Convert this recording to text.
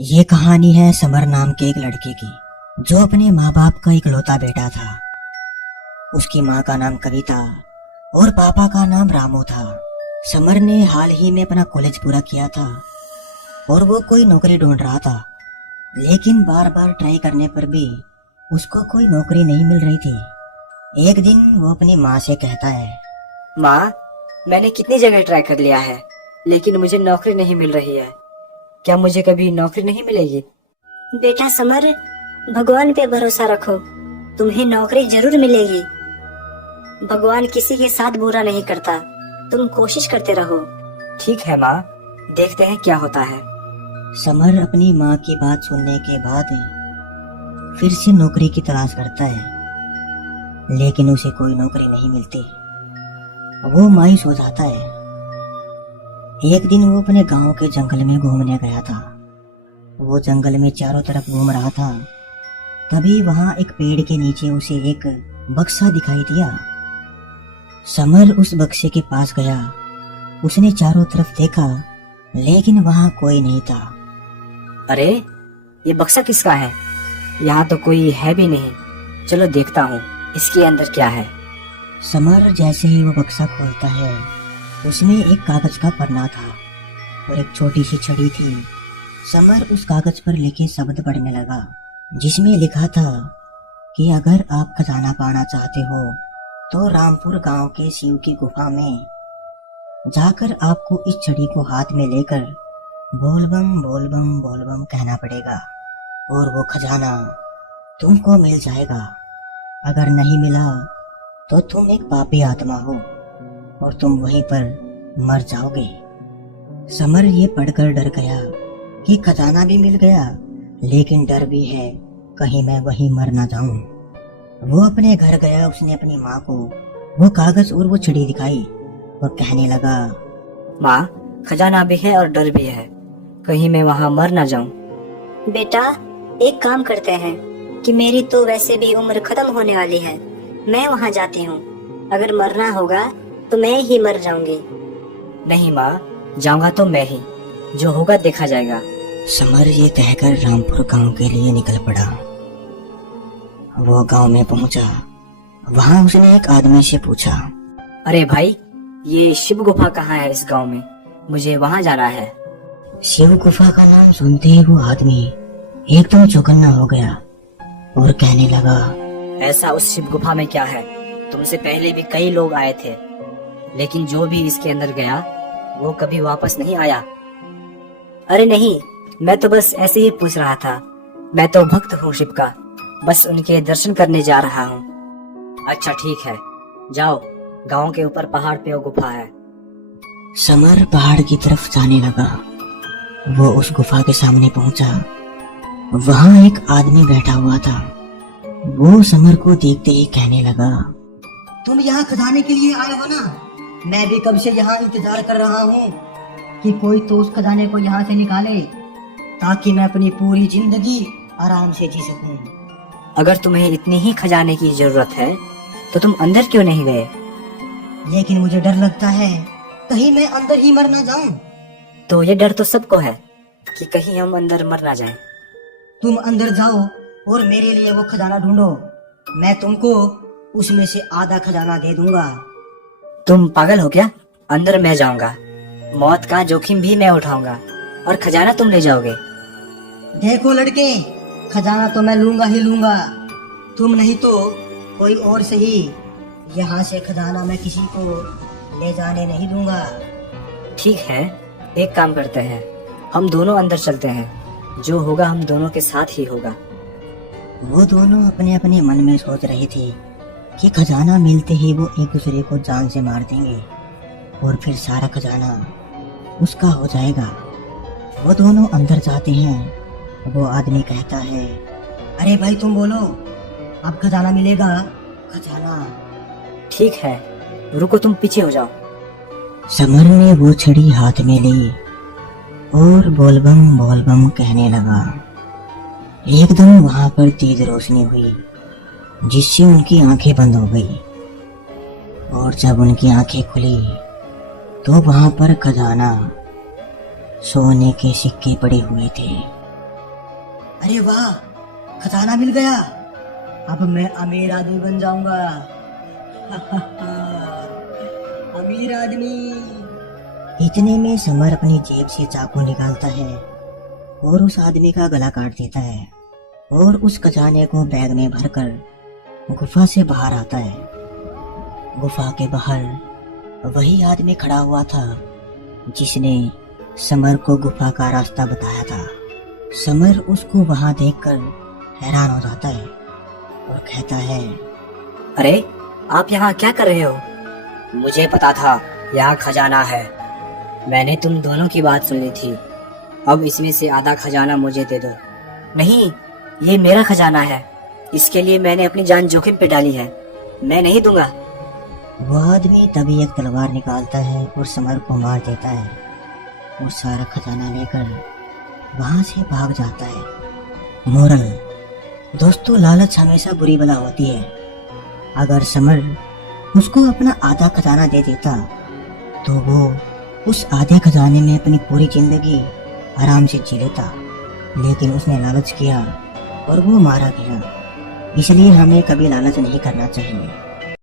ये कहानी है समर नाम के एक लड़के की, जो अपने माँ बाप का इकलौता बेटा था। उसकी माँ का नाम कविता और पापा का नाम रामू था। समर ने हाल ही में अपना कॉलेज पूरा किया था और वो कोई नौकरी ढूंढ रहा था, लेकिन बार बार ट्राई करने पर भी उसको कोई नौकरी नहीं मिल रही थी। एक दिन वो अपनी माँ से कहता है, माँ, मैंने कितनी जगह ट्राई कर लिया है, लेकिन मुझे नौकरी नहीं मिल रही है। क्या मुझे कभी नौकरी नहीं मिलेगी? बेटा समर, भगवान पे भरोसा रखो, तुम्हें नौकरी जरूर मिलेगी। भगवान किसी के साथ बुरा नहीं करता, तुम कोशिश करते रहो। ठीक है माँ, देखते हैं क्या होता है। समर अपनी माँ की बात सुनने के बाद फिर से नौकरी की तलाश करता है, लेकिन उसे कोई नौकरी नहीं मिलती। वो मायूस हो जाता है। एक दिन वो अपने गांव के जंगल में घूमने गया था। वो जंगल में चारों तरफ घूम रहा था, तभी वहां एक पेड़ के नीचे उसे एक बक्सा दिखाई दिया। समर उस बक्से के पास गया। उसने चारों तरफ देखा, लेकिन वहां कोई नहीं था। अरे, ये बक्सा किसका है? यहाँ तो कोई है भी नहीं। चलो देखता हूँ इसके अंदर क्या है। समर जैसे ही वो बक्सा खोलता है, उसमें एक कागज का पन्ना था और एक छोटी सी छड़ी थी। समर उस कागज पर लिखे शब्द पढ़ने लगा, जिसमें लिखा था कि अगर आप खजाना पाना चाहते हो तो रामपुर गांव के शिव की गुफा में जाकर आपको इस छड़ी को हाथ में लेकर बोल बम बोल बम बोल बम कहना पड़ेगा और वो खजाना तुमको मिल जाएगा। अगर नहीं मिला तो तुम एक पापी आत्मा हो और तुम वहीं पर मर जाओगे। समर ये पढ़कर डर गया कि खजाना भी मिल गया, लेकिन डर भी है कहीं मैं वहीं मर ना जाऊं। वो अपने घर गया। उसने अपनी माँ को वो कागज और वो छड़ी दिखाई और कहने लगा, माँ, खजाना भी है और डर भी है, कहीं मैं वहाँ मर ना जाऊं। बेटा, एक काम करते हैं कि मेरी तो वैसे भी उम्र खत्म होने वाली है, मैं वहाँ जाती हूँ। अगर मरना होगा तो मैं ही मर जाऊंगी। नहीं माँ, जाऊंगा तो मैं ही, जो होगा देखा जाएगा। समर ये कहकर रामपुर गांव के लिए निकल पड़ा। वो गांव में पहुंचा। वहां उसने एक आदमी से पूछा, अरे भाई, ये शिव गुफा कहाँ है इस गांव में? मुझे वहाँ जाना है। शिव गुफा का नाम सुनते ही वो आदमी एकदम चौकन्ना हो गया और कहने लगा, ऐसा उस शिव गुफा में क्या है? तुमसे पहले भी कई लोग आए थे, लेकिन जो भी इसके अंदर गया वो कभी वापस नहीं आया। अरे नहीं, मैं तो बस ऐसे ही पूछ रहा था। मैं तो भक्त हूँ शिव का, बस उनके दर्शन करने जा रहा हूँ। अच्छा ठीक है, जाओ, गांव के ऊपर पहाड़ पे वो गुफा है। समर पहाड़ की तरफ जाने लगा। वो उस गुफा के सामने पहुंचा। वहां एक आदमी बैठा हुआ था। वो समर को देखते ही कहने लगा, तुम यहाँ खजाने के लिए आए हो ना? मैं भी कब से यहाँ इंतजार कर रहा हूँ कि कोई तो उस खजाने को यहाँ से निकाले, ताकि मैं अपनी पूरी जिंदगी आराम से जी सकूं। अगर तुम्हें इतनी ही खजाने की जरूरत है तो तुम अंदर क्यों नहीं गए? लेकिन मुझे डर लगता है कहीं मैं अंदर ही मर ना जाऊं। तो ये डर तो सबको है कि कहीं हम अंदर मर ना जाएं। तुम अंदर जाओ और मेरे लिए वो खजाना ढूंढो। मैं तुमको उसमें से आधा खजाना दे दूंगा। तुम पागल हो क्या? अंदर मैं जाऊंगा, मौत का जोखिम भी मैं उठाऊंगा और खजाना तुम ले जाओगे। देखो लड़के, खजाना तो मैं लूंगा ही लूंगा, तुम नहीं तो कोई और सही। यहाँ से खजाना मैं किसी को ले जाने नहीं दूंगा। ठीक है, एक काम करते हैं, हम दोनों अंदर चलते हैं। जो होगा हम दोनों के साथ ही होगा। वो दोनों अपने अपने मन में सोच रहे थे कि खजाना मिलते ही वो एक दूसरे को जान से मार देंगे और फिर सारा खजाना उसका हो जाएगा। वो दोनों अंदर जाते हैं। वो आदमी कहता है, अरे भाई तुम बोलो, अब खजाना मिलेगा? खजाना। ठीक है, रुको, तुम पीछे हो जाओ। समर ने वो छड़ी हाथ में ली और बोल बम कहने लगा। एकदम वहां पर तेज रोशनी हुई, जिससे उनकी आंखें बंद हो गई, और जब उनकी आंखें खुली तो वहां पर खजाना सोने के सिक्के पड़े हुए थे। अरे वाह, खजाना मिल गया। अब मैं अमीर आदमी बन जाऊंगा। अमीर आदमी। इतने में समर अपनी जेब से चाकू निकालता है और उस आदमी का गला काट देता है और उस खजाने को बैग में भरकर गुफा से बाहर आता है। गुफा के बाहर वही आदमी खड़ा हुआ था जिसने समर को गुफा का रास्ता बताया था। समर उसको वहां देखकर हैरान हो जाता है और कहता है, अरे आप यहाँ क्या कर रहे हो? मुझे पता था यहाँ खजाना है। मैंने तुम दोनों की बात सुन ली थी। अब इसमें से आधा खजाना मुझे दे दो। नहीं, ये मेरा खजाना है। इसके लिए मैंने अपनी जान जोखिम पे डाली है। मैं नहीं दूंगा। वह आदमी तभी एक तलवार निकालता है और समर को मार देता है और सारा खजाना लेकर वहां से भाग जाता है। मोरल, दोस्तों, लालच हमेशा बुरी बला होती है। अगर समर उसको अपना आधा खजाना दे देता तो वो उस आधे खजाने में अपनी पूरी जिंदगी आराम से जी लेता, लेकिन उसने लालच किया और वो मारा गया। इसलिए हमें कभी लालच नहीं करना चाहिए।